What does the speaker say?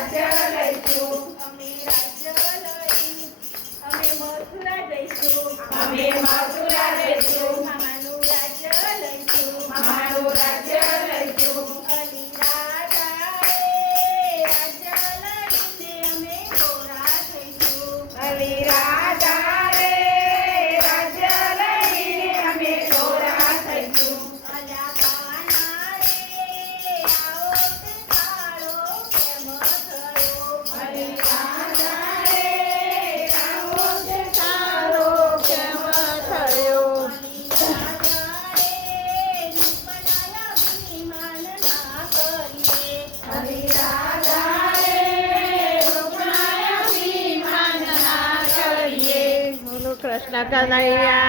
રાજ્ય લઈશું. અમે રાજ્ય લઈ અમે મથુરા જઈશું. અમે મથુરા જઈશું. મામાનું રાજ્ય લઈશું. મામાનું રાજ્ય લઈશું. અલી રાજાએ રાજ્ય લઈને અમે ગોરા થઈશું. અલી રાજા રે રાજ્ય લઈને અમે ગોરા થઈશું. અલ્યા કાના રે આવો તે કાળો કેમ થયો. અલી રાજા રે આવો તે સારો કેમ થયો. અલી રાજા રે રૂપના અભિમાન ના કરીએ. અલી રાજા રે રૂપના અભિમાન ના કરીએ. બોલો કૃષ્ણ કનૈયા